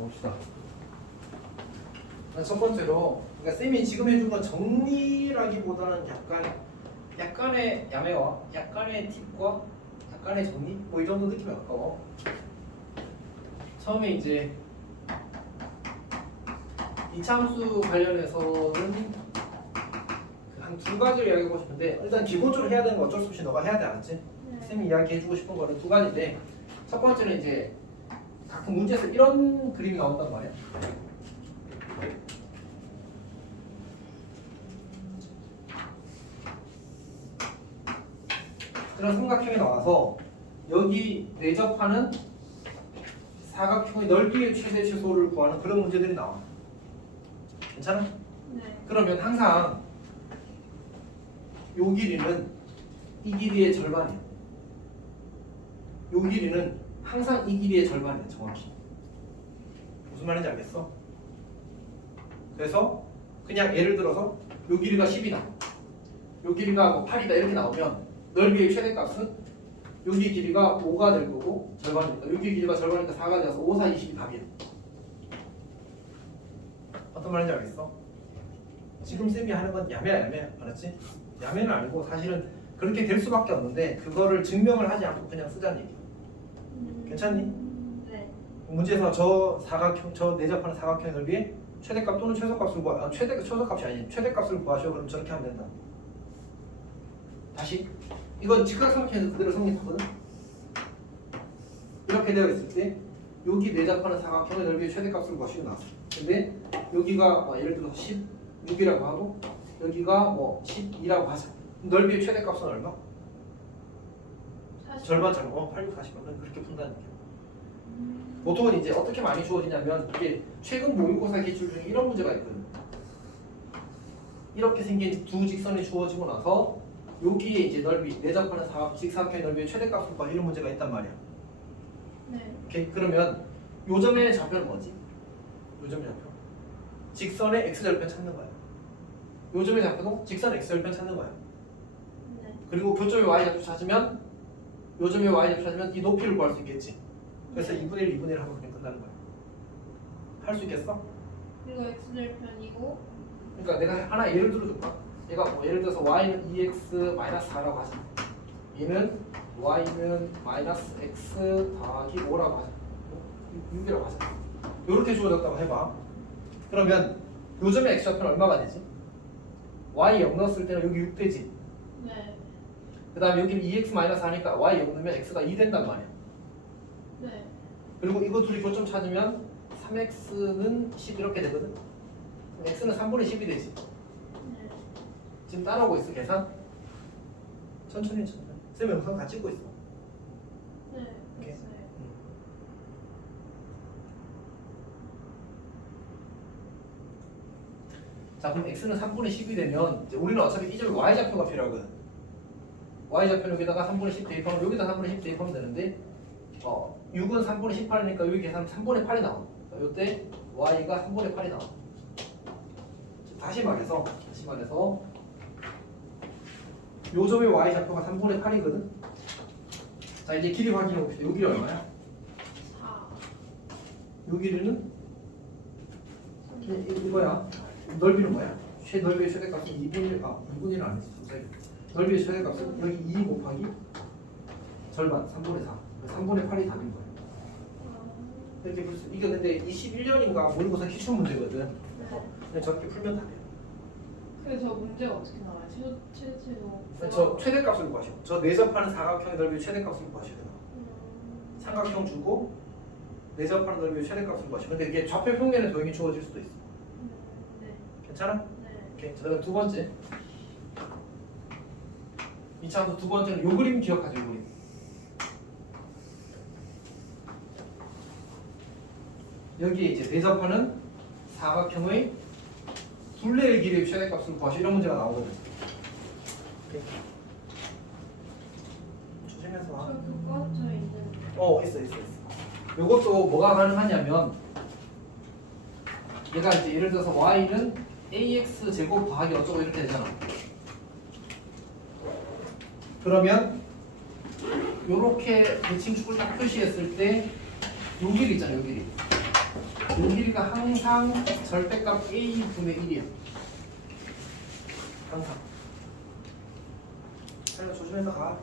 봅시다. 첫 번째로, 그러니까 쌤이 지금 해준 건 정리라기보다는 약간의 야매와 약간의 팁과 약간의 정리, 뭐 이 정도 느낌에 가까워. 처음에 이제 이차함수 관련해서는 한 두 가지를 이야기하고 싶은데, 일단 기본적으로 해야 되는 거 어쩔 수 없이 너가 해야 돼, 알았지? 네. 쌤이 이야기해주고 싶은 거는 두 가지인데, 첫 번째는 이제 가끔 문제에서 이런 그림이 나온단 말이야. 이런 삼각형이 나와서 여기 내접하는 사각형의 넓이의 최대 최소를 구하는 그런 문제들이 나와. 괜찮아? 네. 그러면 항상 요 길이는 이 길이의 절반이야. 요 길이는 항상 이 길이의 절반이야, 정확히. 무슨 말인지 알겠어? 그래서 그냥 예를 들어서 요 길이가 10이 나와. 요 길이가 뭐 8이다 이렇게 나오면 넓이의 최대값은 여기 길이가 5가 될 거고 절반이니까 여기 길이가 절반이니까 4가 되어서 5, 4, 20이 답이야. 어떤 말인지 알겠어? 지금 쌤이 하는 건 야매야, 알았지? 야매는 아니고 사실은 그렇게 될 수밖에 없는데 그거를 증명을 하지 않고 그냥 쓰자는 얘기야. 괜찮니? 네. 문제에서 저 사각형, 저 내접하는 사각형의 넓이의 최대값 또는 최소값을 구하, 최소값이 아닌 최대값을 구하시오. 그럼 저렇게 하면 된다. 다시 이건 직각삼각형에서 그대로 성립하거든. 이렇게 되어 있을 때 여기 내접하는 사각형의 넓이의 최대값을 구하시오 나왔어. 근데 여기가 예를 들어서 16이라고 하고 여기가 12라고 하자. 넓이의 최대값은 얼마? 40. 절반. 8, 6, 40은 그렇게 푼다는 얘기야. 보통은 이제 어떻게 많이 주어지냐면 이게 최근 모의고사 기출 중에 이런 문제가 있거든. 이렇게 생긴 두 직선이 주어지고 나서 여기에 이제 넓이, 내접하는 직사각형의 넓이의 최대값을 구하 이런 문제가 있단 말이야. 네. 오케이? 그러면 요점의 좌표는 뭐지? 요점의 좌표. 직선의 x절편 찾는 거야. 요점의 좌표도 직선 x절편 찾는 거야. 네. 그리고 교점의 y좌표 찾으면 요점의 y좌표 찾으면 이 높이를 구할 수 있겠지. 그래서 2분의 1, 2분의 1 하면 그냥 끝나는 거야. 할 수 있겠어? 이거 x절편이고. 그러니까 내가 하나 예를 들어줄까? 얘가 예를 들어서 y는 2x-4라고 하자. 얘는 y는 -x 더하기 5라고 하자. 6이라고 하자. 이렇게 주어졌다고 해봐. 그러면 요점의 x좌표는 얼마가 되지? y 0 넣었을 때는 여기 6 되지. 네. 그 다음에 여기는 2x-4니까 y 0 넣으면 x가 2 된단 말이야. 네. 그리고 이거 둘이 교점 찾으면 3x는 10 이렇게 되거든. 그럼 x는 3분의 10이 되지. 네. 지금 따라오고 있어 계산? 천천히. 쌤 영상 다 찍고 있어. 네. 오케이. 됐어요. 자 그럼 x는 3분의 10이 되면 이제 우리는 어차피 이 점에 y좌표가 필요하거든. y좌표 여기다가 3분의 10 대입하면 여기다 3분의 10 대입하면 되는데 6은 3분의 18이니까 여기 계산하면 3분의 8이 나와. 이때 y가 3분의 8이 나와. 다시 말해서 요점의 y좌표가 3분의 8이거든. 자 이제 길이 확인해 봅시다. 요 길이 얼마야? 4. 요 길이는 이거야. 넓이는 뭐야? 넓이의 최대값은 2분의 2분의 1은 아니지. 넓이의 최대값은 여기 2 곱하기 절반 3분의 4. 3분의 8이 답인 거야. 이렇게 풀 수. 이거 근데 21년인가 모의고사 기출 문제거든. 근데 저렇게 풀면 답이야. 그래서 저 문제가 어떻게 나와요? 최대로. 저 최대값을 구하셔. 저 내접하는 사각형의 넓이의 최대값을 구하셔야 돼요. 삼각형 주고 내접하는 넓이의 최대값을 구하셔. 근데 이게 좌표 평면의 도형이 주어질 수도 있어. 네. 괜찮아? 네. 오케이. 자, 그다음 두 번째. 이차함수 두 번째는 요 그림 기억하죠, 요 그림. 여기에 이제 내접하는 사각형의 둘레의 길이의 최대값을 구하시 이런 문제가 나오거든. 오케이. 조심해서 저 와. 그거 저 있는. 있어. 요것도 뭐가 가능하냐면 얘가 이제 예를 들어서 y는 ax 제곱 더하기 어쩌고 이렇게 되잖아. 그러면 요렇게 대칭축을 딱 표시했을 때 요 길이 있잖아, 요 길이. 요 길이가 항상 절대값 a분의 1이야. 항상. 자, 조심해서 가.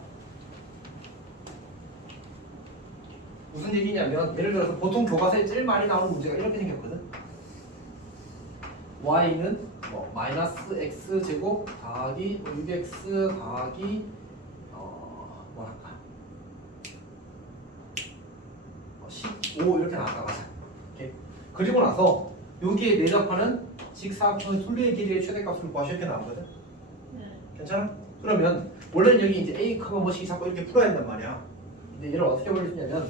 무슨 얘기냐면 예를 들어서 보통 교과서에 제일 많이 나오는 문제가 이렇게 생겼거든. y는 뭐 마이너스 x 제곱 더하기 6x 더하기 뭐랄까 15 이렇게 나왔다 가자. 이렇게. 그리고 나서 여기에 내접하는 직사각형의 둘레의 길이의 최대값을 구하셔 이렇게 나오거든. 네. 괜찮아? 그러면 원래는 여기 이제 a, 뭐씩 자꾸 이렇게 풀어야 된단 말이야. 근데 얘를 어떻게 벌리냐면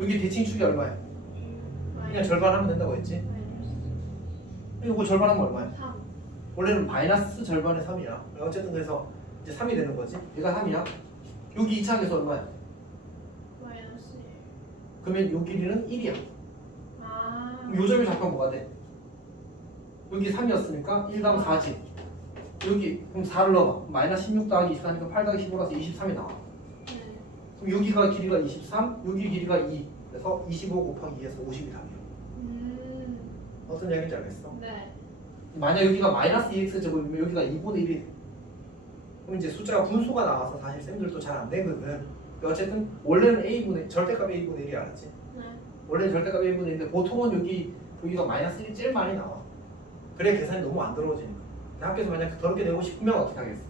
여기 대칭축이 얼마야? 그냥 절반 하면 된다고 했지? 이거 절반하면 얼마야? 3. 원래는 마이너스 절반의 3이야. 어쨌든 그래서 이제 3이 되는 거지. 얘가 3이야. 여기 이차항에서 얼마야? 마이너스 1. 그러면 요 길이는 1이야. 아. 그럼 요 점이 잡히면 뭐가 돼? 여기 3이었으니까 1당 4지. 여기 그럼 4를 넣어봐. 마이너스 16 더하기 24니까 8 더하기 15라서 23이 나와. 네. 그럼 여기가 길이가 23, 여기 길이가 2. 그래서 25 곱하기 2에서 50이 답이야. 어떤 얘기인지 알겠어? 네. 만약 여기가 마이너스 2x 제곱이면 여기가 2분의 1이 돼. 그럼 이제 숫자가 분수가 나와서 사실 쌤들도 잘 안 되거든. 어쨌든 원래는 a분의 절대값 a분의 1이 알았지? 네. 원래는 절대값 a분의 1인데 보통은 여기가 마이너스 1이 제일 많이 나와. 그래 계산이 너무 안 들어오지니까. 학교에서 만약 더럽게 내고 싶으면 어떻게 하겠어?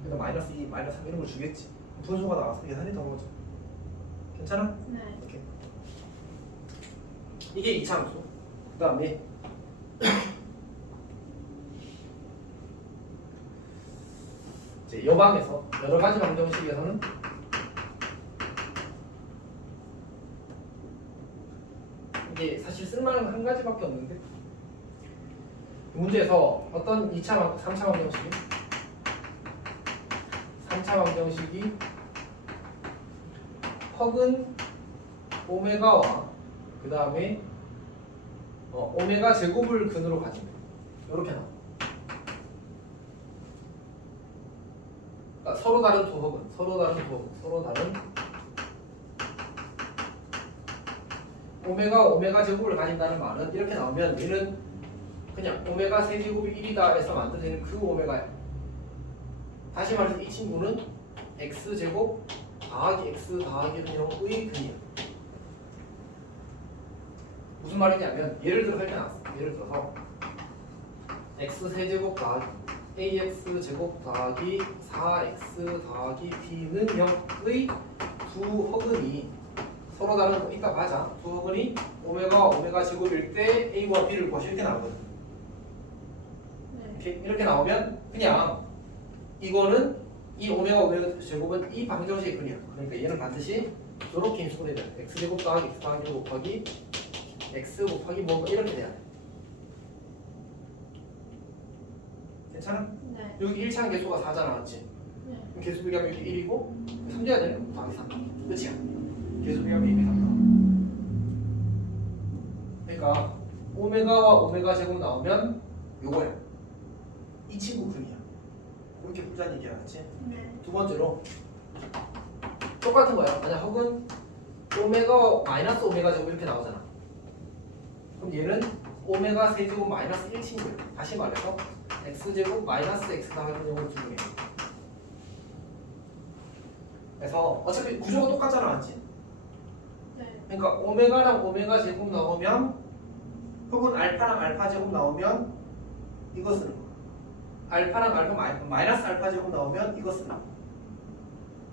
그래서 마이너스 2, 마이너스 3 이런 걸 주겠지. 분수가 나와서 계산이 더 오죠. 괜찮아? 네. 이렇게. 이게 이차함수. 그 다음에 이제 여방에서 여러 가지 방정식에서는 이게 사실 쓸만한 건 한 가지밖에 없는데 문제에서 어떤 2차, 3차 방정식이 3차 방정식이 퍽은 오메가와 그 다음에 오메가 제곱을 근으로 가진대. 이렇게 나와. 그러니까 서로 다른 두 헉은 서로 다른 오메가 제곱을 가진다는 말은 이렇게 나오면 얘는 그냥 오메가 세제곱이 1이다 해서 만들어지는 그 오메가야. 다시 말해서 이 친구는 x제곱 더하기 x 더하기 근형의 근이야. 무슨 말이냐면 예를 들어 할 때 나왔어. 예를 들어서 x 세제곱 더하기 ax 제곱 더하기 4x 더하기 b는 0의 두 허근이 서로 다른 거 이따 봐자. 두 허근이 오메가 제곱일 때 a와 b를 구하시 이렇게 나오거든. 네. 이렇게 나오면 그냥 이거는 이 오메가 제곱은 이 방정식의 근이야. 그러니까 얘는 반드시 이렇게 인수분해야 돼. x 제곱 더하기 x 더하기 곱하기 x 곱하기 뭐 이렇게 돼야 돼. 괜찮아? 네. 여기 1차항 개수가 4잖아, 맞지? 네. 그럼 개수 비교하면 여기 1이고 3돼야 되는 거 더하기 3. 끝이야. 개수 비교하면 이미 3 나와. 그러니까 오메가와 오메가 제곱 나오면 요거야. 이 친구 근이야. 이렇게 풀자는 얘기야, 맞지? 네. 두 번째로 똑같은 거야. 만약 혹은 오메가 마이너스 오메가 제곱 이렇게 나오잖아. 그럼 얘는 오메가 세제곱 마이너스 1 친구예요. 다시 말해서 x제곱 마이너스 x 더하기 0으로 두개. 그래서 어차피 구조가 똑같잖아, 맞지? 네. 그러니까 오메가랑 오메가 제곱 나오면 혹은 알파랑 알파 제곱 나오면 이거 쓰는 거야. 알파랑 알파 마이너스 알파 제곱 나오면 이거 쓰는 거야.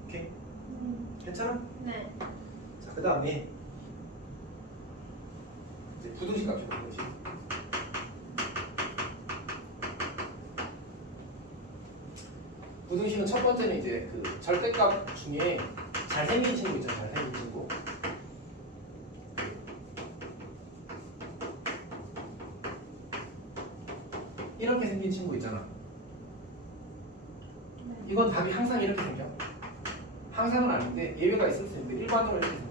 오케이? 괜찮아? 네. 자, 그 다음에 이제 부등식 값이야, 부등식. 부등식은 첫 번째는 이제 그 절대값 중에 잘생긴 친구 있잖아, 잘생긴 친구. 이렇게 생긴 친구 있잖아. 네. 이건 답이 항상 이렇게 생겨. 항상은 아닌데 예외가 있을 수 있는데 일반적으로 이렇게 생겨.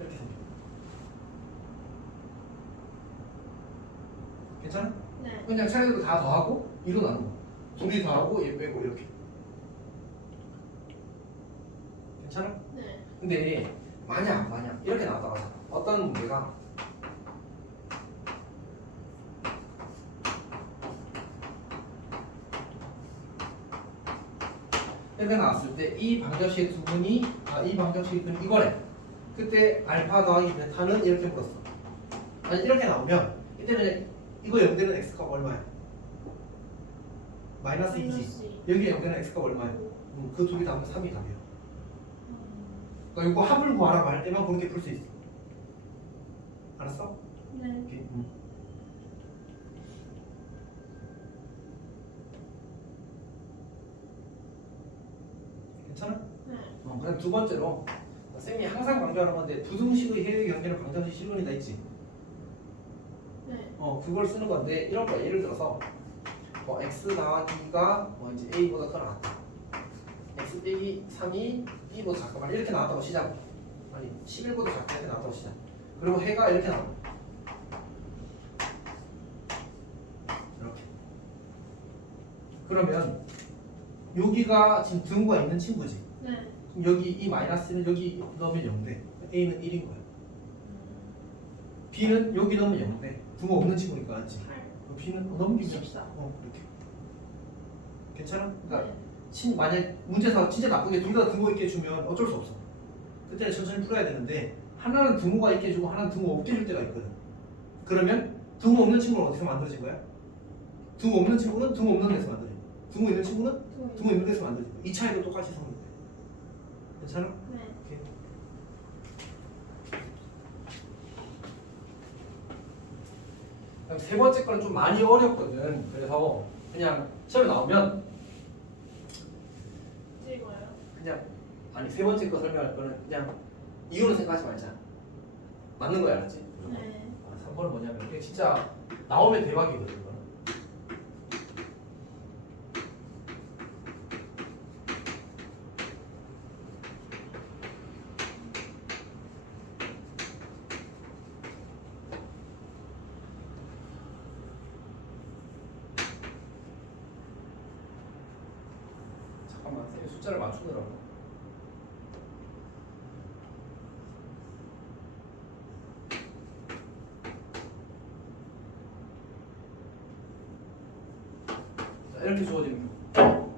이렇게 생겨. 괜찮아? 네. 그냥 차례대로 다 더하고 2로 나눈 거. 둘이 더하고 얘 빼고 이렇게. 괜찮아? 네. 근데 만약 이렇게 나왔다가 어떤 문제가 이렇게 나왔을 때 이 방정식의 두 분이 이 방정식의 분이 이거래. 그때 알파 더하기 베타는 이렇게 물었어. 아니 이렇게 나오면 이때는 이거 0되는 x가 얼마야? 마이너스 2지. 여기 0되는 x가 얼마야? 그 둘이 다음에 3이 답이야. 그러니까 이거 합을 구하라고 할 때만 그렇게 풀 수 있어. 알았어? 네. 오케이. 괜찮아? 네. 그다음 두 번째로 쌤이 항상 강조하는 건데 부등식의 해의 경계는 방정식 실론이다 있지. 네. 그걸 쓰는 건데 이런 거 예를 들어서 x 더하기가 이제 a보다 더 나왔다. x 빼기 3이 b보다 작다. 이렇게 나왔다고 시작. 아니 11보다 작다 이렇게 나왔다고 시작. 그리고 해가 이렇게 나와. 이렇게. 그러면 여기가 지금 등호가 있는 친구지. 네. 그럼 여기 이 마이너스는 여기 넣으면 0돼. a는 1인 거야. b는 여기 넣으면 0돼. 등호 없는 친구니까 알지? 8. b는 넘기면 14. 이렇게. 괜찮아? 그러니까 네. 만약 문제에서 진짜 나쁘게 둘 다 등호 있게 주면 어쩔 수 없어. 그때는 천천히 풀어야 되는데 하나는 등호가 있게 주고 하나는 등호 없게 줄 때가 있거든. 그러면 등호 없는 친구는 어디서 만들어진 거야? 등호 없는 친구는 등호 없는 데서 만들어진 거야. 등호 있는 친구는 등호 있는 데서 만들어진 거야. 이 차이도 똑같이 성립돼. 괜찮아? 네. 오케이. 그다음 세 번째 거는 좀 많이 어렵거든. 그래서 그냥 시험에 나오면 찍어요. 그냥 아니 세 번째 거 설명할 거는 그냥 이유는 생각하지 말자. 맞는 거야, 알았지? 네. 3번은 뭐냐면 이게 진짜 나오면 대박이거든. 이거는. 잠깐만, 쌤이 숫자를 맞추느라고. 자, 이렇게 주어지는 거.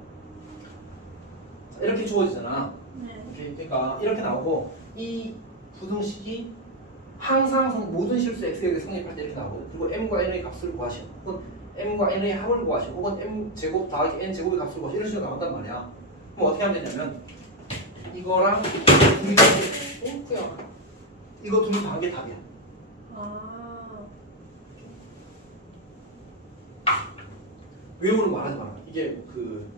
자, 이렇게 주어지잖아. 네. 이렇게, 그러니까 이렇게 나오고 이 부등식이 항상 모든 실수 x에게 성립할 때 이렇게 나오거든. 그리고 m과 n의 값을 구하시오. 혹은 m과 n의 합을 구하시오. 혹은 m 제곱 더하기 n 제곱의 값을 구하시오. 이런 식으로 나온단 말이야. 그럼 어떻게 하면 되냐면 이거랑 둘이 꽁트요. 이거 둘이 더한 게 답이야. 아. 외우는 말하지 마라. 이게 그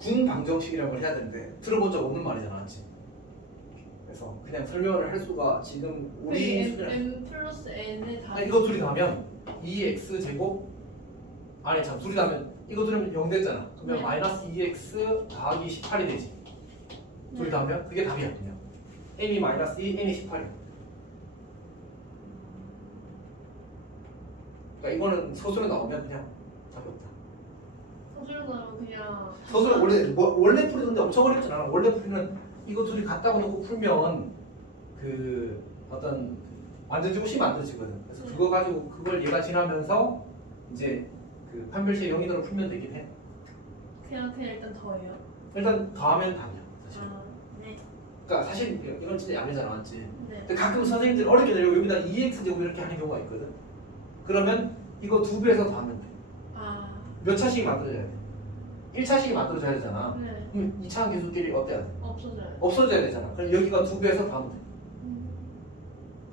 궁방정식이라는 걸 해야 되는데 들어본 적 없는 말이잖아, 맞지? 그래서 그냥 설명을 할 수가 지금 우리 수준에 m 플러스 n의 답. 이거 둘이 더하면 2x 제곱 아니 참 둘이 더하면 이거 둘이 0 됐잖아. 그러면 네. 마이너스 2x 더하기 18이 되지. 둘이 네. 더하면 그게 답이야 그냥. n이 마이너스 2, n이 18이야. 그러니까 이거는 서술에 나오면 그냥 답이 없다. 서술로 나오면 그냥. 서술은 원래 풀이던데 엄청 어렵진 않아. 원래 풀이는 이거 둘이 같다고 놓고 풀면 그 어떤 완전지구식 만들어지거든. 그래서 네. 그거 가지고 그걸 얘가 지나면서 이제 그 판별식 영인으로 풀면 되긴 해. 그냥 일단 더해요. 일단 더하면 답이야 사실. 아. 네. 그러니까 사실 이건 진짜 야매잖아, 맞지? 네. 근데 가끔 선생님들이 어렵게 내려고 여기다 2x 제곱 이렇게 하는 경우가 있거든. 그러면 이거 2배에서 더하면 돼. 아. 몇 차식이 만들어져야 돼? 1차식이 만들어져야 되잖아. 네. 그럼 2차 계수끼리 어때야 돼? 없어져요. 없어져야 되잖아. 그럼 여기가 2배에서 더하면 돼. 음.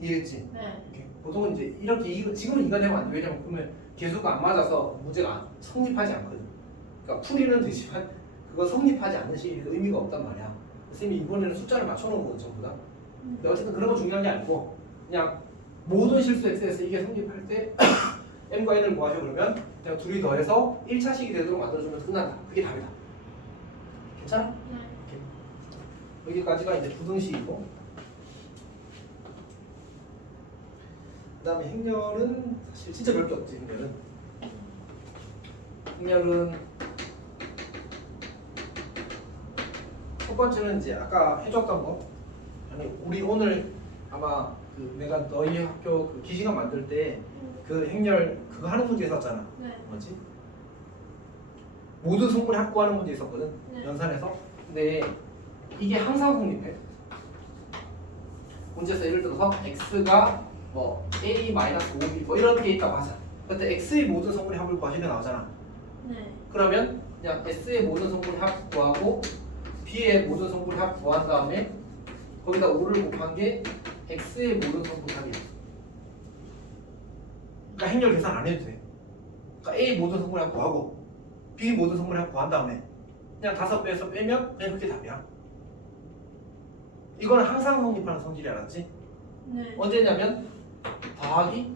이해했지? 네. 이렇게. 보통은 이제 이렇게 지금은 이가 되면 안 돼. 왜냐면 그러면 계수가 안 맞아서 문제가 성립하지 않거든. 그러니까 풀이는 되지만 그거 성립하지 않는 식이 의미가 없단 말이야. 선생님이 이번에는 숫자를 맞춰놓은 거거든 전부 다. 근데 어쨌든 그런 건 중요한 게 아니고 그냥 모든 실수 x에서 이게 성립할 때 m과 n을 구하죠. 그러면 그냥 둘이 더해서 1차식이 되도록 만들어주면 끝난다. 그게 답이다. 괜찮아? 네. 여기까지가 이제 부등식이고 그 다음에 행렬은 사실 진짜 별게 없지. 행렬은 첫 번째는 이제 아까 해줬던 거. 아니 우리 오늘 아마 그 내가 너희 학교 그 기시간 만들 때 그 행렬 그거 하는 문제 있었잖아. 네. 뭐지? 모든 성분을 확보하는 문제 있었거든. 네. 연산에서. 근데 이게 항상 성립해. 문제에서 예를 들어서 x가 뭐 a-5b 뭐 이런 게 있다고 하자. 그때 x의 모든 성분의 합을 구하시면 나오잖아. 네. 그러면 그냥 s의 모든 성분의 합 구하고 b의 모든 성분의 합 구한 다음에 거기다 5를 곱한 게 x의 모든 성분의 합이야. 그러니까 행렬 계산 안 해도 돼. 그러니까 a 모든 성분의 합 구하고 b 모든 성분의 합 구한 다음에 그냥 5배에서 빼면 그냥 그게 답이야. 이거는 항상 성립하는 성질이 알았지? 네. 언제냐면 더하기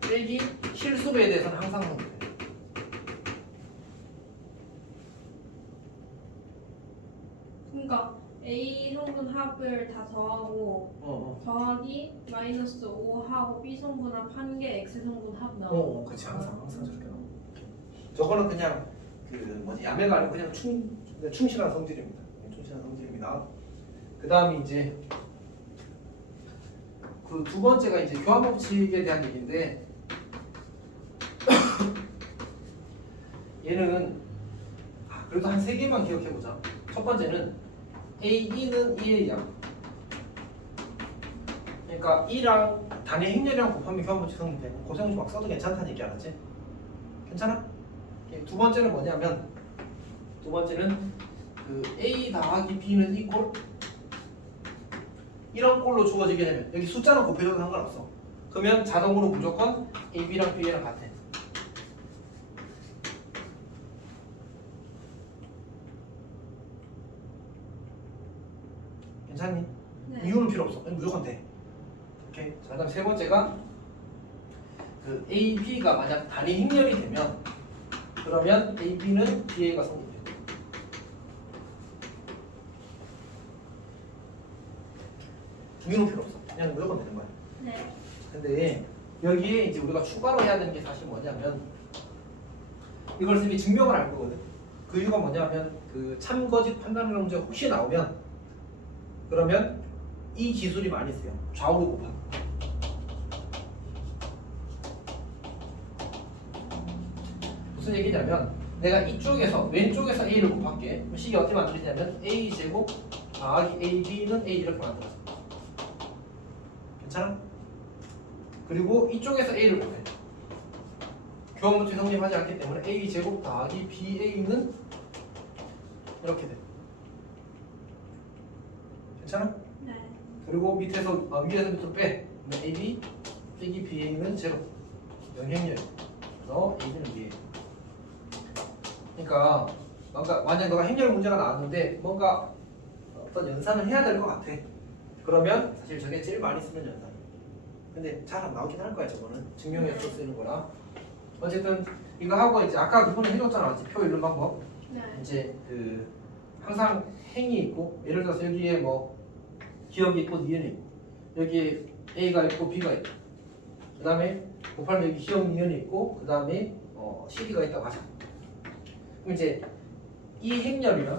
빼기 실수배에 대해서는 항상 성립해. 그러니까 A 성분 합을 다 더하고 더하기 마이너스 5 하고 B 성분 합 한 개 X 성분 합 나와. 그렇지 항상 저렇게 나와. 저거는 그냥 그 뭐지 야매가 아니고 그냥 충실한 성질입니다. 충실한 성질입니다. 그 다음이 이제 그 두 번째가 이제 교환 법칙에 대한 얘기인데 얘는 그래도 한 3개만 기억해 보자. 첫 번째는 A2는 2A야. 그러니까 2랑 단위 행렬이랑 곱하면 교환 법칙 성립돼. 고생지 막 써도 괜찮다는 얘기 알았지? 괜찮아? 두 번째는 뭐냐면 두 번째는 그 A 더하기 B는 이꼴 이런 꼴로 주어지게 되면 여기 숫자는 곱해줘도 상관없어. 그러면 자동으로 무조건 A, B랑 B랑 같아. 괜찮니? 네. 이유는 필요 없어. 그냥 무조건 돼. 오케이. 자, 그다음 세 번째가 그 A, B가 만약 단위 행렬이 되면 그러면 A, B는 BA가 성립해. 이유는 필요 없어. 그냥 무조건 되는 거야. 네. 근데 여기에 이제 우리가 추가로 해야 되는 게 사실 뭐냐면 이걸 이미 증명을 할 거거든. 그 이유가 뭐냐면 그 참거짓 판단론 문제 혹시 나오면 그러면 이 기술이 많이 쓰여. 좌우로 곱하기. 무슨 얘기냐면 내가 이쪽에서 왼쪽에서 A를 곱할게. 그럼 식이 어떻게 만들어지냐면 A 제곱 더하기 AB는 A 이렇게 만들어져. 괜찮아? 그리고 이쪽에서 A를 곱해. 교환 법칙 성립하지 않기 때문에 A 제곱 더하기 BA는 이렇게 돼. 괜찮아? 네. 그리고 밑에서 위에서 밑으로 빼. 그러면 AB 빼기 BA는 제로. 영행렬. 그래서 AB는 BA. 그러니까 뭔가 만약 너가 행렬 문제가 나왔는데 뭔가 어떤 연산을 해야 될 것 같아. 그러면 사실 저게 제일 많이 쓰는 연산. 근데 잘 안 나오긴 할 거야 저거는 증명해서 쓰는 거라. 어쨌든 이거 하고 이제 아까 그분이 해줬잖아, 맞지? 표 이런 방법. 네. 이제 그 항상 행이 있고 예를 들어서 여기에 뭐 기억이 있고 니은이 있고 여기에 A가 있고 B가 있고 그 다음에 곱하면 여기 기억 니은이 있고 그 다음에 CD가 있다고 하자. 그럼 이제 이 행렬은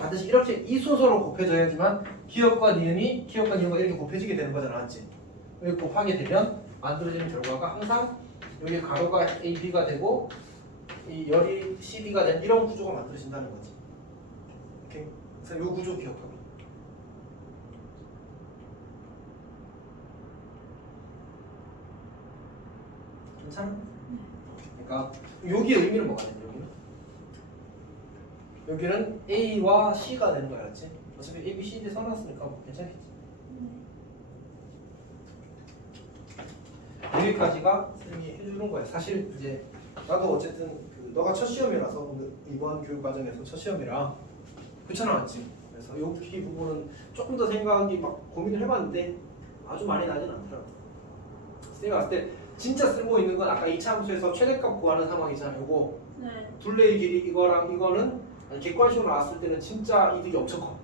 반드시 이렇게 이 순서로 곱해져야지만 기억과 니은과 이렇게 곱해지게 되는 거잖아, 맞지? 여기 곱하게 되면 만들어지는 결과가 항상 여기 가로가 A, B가 되고 이 열이 CD가 된 이런 구조가 만들어진다는 거지. 오케이? 그래서 이 구조 기억하고. 괜찮아? 그러니까 여기의 의미는 뭐가 되냐? 여기는 A와 C가 되는 거 알았지? 어차피 A, B, C, D 써놨으니까 뭐 괜찮겠지. 여기까지가 선생님이 해주는 거야. 사실 이제 나도 어쨌든 그 너가 첫 시험이라서 오늘 이번 교육 과정에서 첫 시험이라 붙여놨지. 그래서 여기 부분은 조금 더 생각이 막 고민을 해봤는데 아주 많이 나진 않더라고. 내가 봤을 때 진짜 쓸모 있는 건 아까 2차 함수에서 최대값 구하는 상황이잖아. 요거 네. 둘레의 길이 이거랑 이거는 객관식으로 나왔을 때는 진짜 이득이 엄청 커.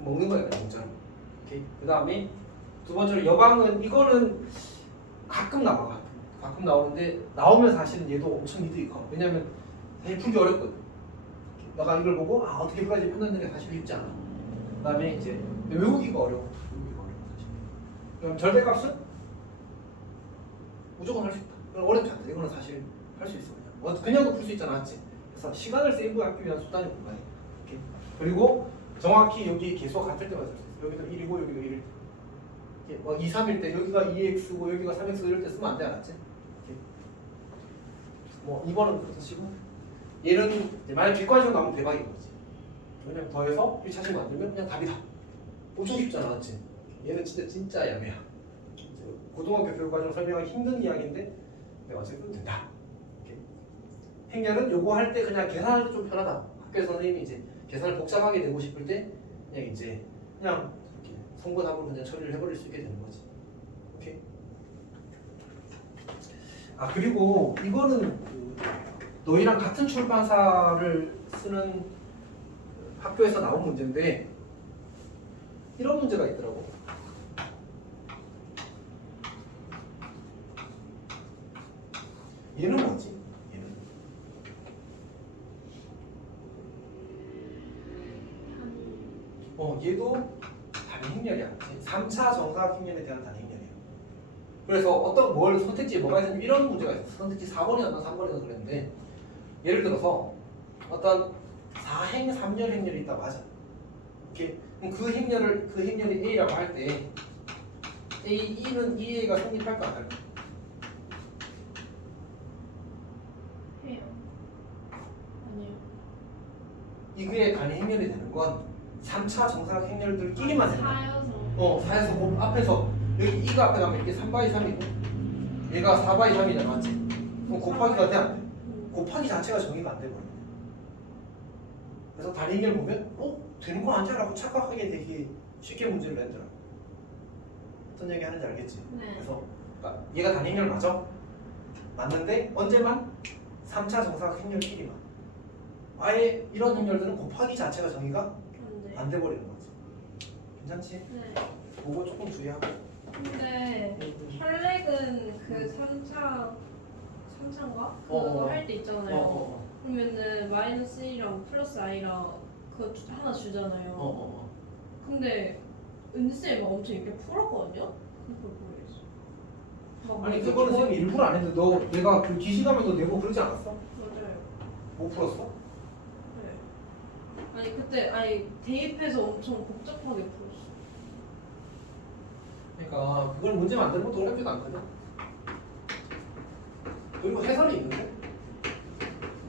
먹는 거야 그냥 진짜로. 오케이. 그 다음에 두 번째로 여방은 이거는 가끔 나와. 가끔 나오는데 나오면 사실은 얘도 엄청 이득이 커. 왜냐면 사실 풀기 어렵거든. 너가 이걸 보고 아 어떻게 풀어야지 판단되는 게 사실 쉽지 않아. 그다음에 이제 외우기가 어려워. 외우기가 어려워 사실. 그럼 절대값은 무조건 할 수 있다. 이건 어렵지 않다. 이거는 사실 할 수 있어 그냥. 그냥도 풀 수 있잖아, 맞지? 그래서 시간을 세이브하기 위한 수단이 뭔가 해. 이렇게. 그리고 정확히 여기 계속 같을 때만 쓸 수 있어. 여기도 1이고 여기도 1일 때. 뭐 2, 3일 때 여기가 2x고 여기가 3x 이럴 때 쓰면 안 돼, 알았지? 이렇게. 뭐 2번은 그렇다 치고 얘는 이제 만약 객관식으로 나오면 대박인 거지. 그냥 더해서 1차 식 만들면 그냥 답이다. 엄청 쉽잖아, 맞지? 얘는 진짜 야매야. 고등학교 교육과정 설명하기 힘든 이야기인데 근데 어쨌든 된다. 이렇게. 행렬은 요거 할 때 그냥 계산할 때 좀 편하다. 학교에서 선생님이 이제 계산을 복잡하게 내고 싶을 때 그냥 이제 그냥 이렇게 성분합으로 그냥 처리를 해버릴 수 있게 되는 거지. 오케이. 아 그리고 이거는 너희랑 같은 출판사를 쓰는 학교에서 나온 문제인데 이런 문제가 있더라고. 얘는 뭐지? 얘도 단위 행렬이야. 3차 정사각 행렬에 대한 단위 행렬이야. 그래서 어떤 뭘 선택지에 뭐가 있는지 이런 문제가 있어. 선택지 4번이었나 3번이었나 그랬는데 예를 들어서 어떤 4행 3열 행렬이 있다고 하자. 이렇게 그럼 그 행렬이 A라고 할 때 A2는 2A가 성립할까 안 할까? 해요. 아니요. 이게 단위 행렬이 되는 건 3차 정사각 행렬들끼리만 되는 거야. 4여서. 4에서 앞에서 여기 2가 앞에 가면 이게 3바이 3이고 얘가 4바이 3이잖아, 맞지? 그럼 곱하기가 돼, 안 돼? 곱하기 자체가 정의가 안 되거든. 그래서 단위 행렬 보면 되는 거 아니야? 라고 착각하게 되게 쉽게 문제를 낸더라. 어떤 얘기 하는지 알겠지? 네. 그래서 그러니까 얘가 단위 행렬 맞아? 맞는데 언제만? 3차 정사각 행렬끼리만. 아예 이런 행렬들은 곱하기 자체가 정의가 안 돼버리는 거지. 괜찮지? 네. 그거 조금 주의하고. 근데 혈액은 그 3차인가? 그거 할 때 있잖아요. 그러면은 마이너스 1이랑 플러스 i랑 그거 하나 주잖아요. 근데 은쌤 막 엄청 이렇게 풀었거든요? 그걸 모르겠어. 아니 그거는 쌤이 일부러 안 했는데 너 내가 그 기시감에도 내고 그러지 않았어? 맞아요. 못 풀었어? 네. 아니 대입해서 엄청 복잡하게 풀었어. 그러니까 그걸 문제 만드는 것도 어렵지도 않거든. 그리고 해설이 있는데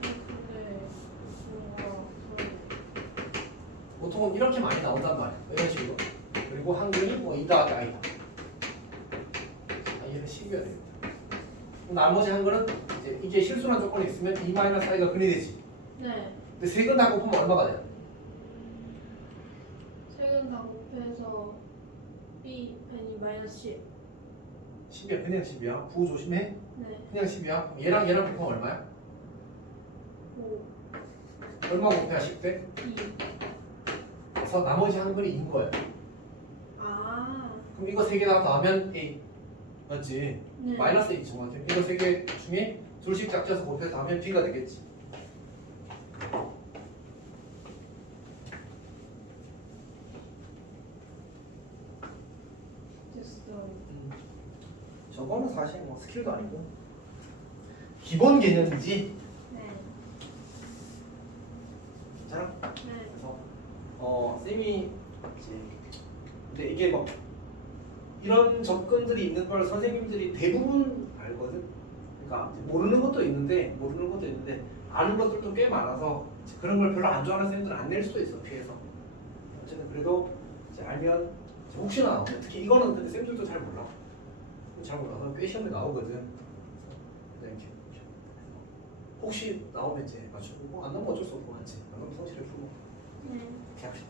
근데 뭔가 보통은 이렇게 많이 나온단 말이야. 이런 식으로. 그리고 한글이 뭐 2 더하기 i다. 얘는 10이어야 되겠다. 나머지 한글은 이게 실수란 조건이 있으면 2 마이너스 i가 근이 되지. 네. 근데 색은 다 곱하면 얼마가 돼요? 색은 다 곱해서 b 아니 마이너스 10. 10이야. 그냥 10이야. 부호 조심해. 네. 그냥 10이야. 얘랑 곱하면 얼마야? 5. 얼마 곱해야 10 돼? 2. 그래서 나머지 한글이 2인 거예요. 아. 그럼 이거 3개 다 더하면 A. 맞지? 네. 마이너스 A지 정확히. 이거 3개 중에 둘씩 짝져서 곱해서 더하면 B가 되겠지. 됐어. 저거는 사실 뭐 스킬도 아니고 기본 개념이지. 네. 괜찮아? 네. 그래서 쌤이 근데 이게 막 이런 접근들이 있는 걸 선생님들이 대부분 알거든. 그러니까 모르는 것도 있는데 아는 것들도 꽤 많아서 그런 걸 별로 안 좋아하는 선생님들은 안 낼 수도 있어, 피해서. 어쨌든 그래도 이제 알면 이제 혹시나 나오면 특히 이거는 근데 쌤들도 잘 몰라. 잘 몰라서 꽤 시험에 나오거든. 그냥 이렇게 혹시 나오면 이제 맞추고 안 나오면 어쩔 수 없고 하지. 안 나오면 성실히 풀고 네. 이렇게 합시다.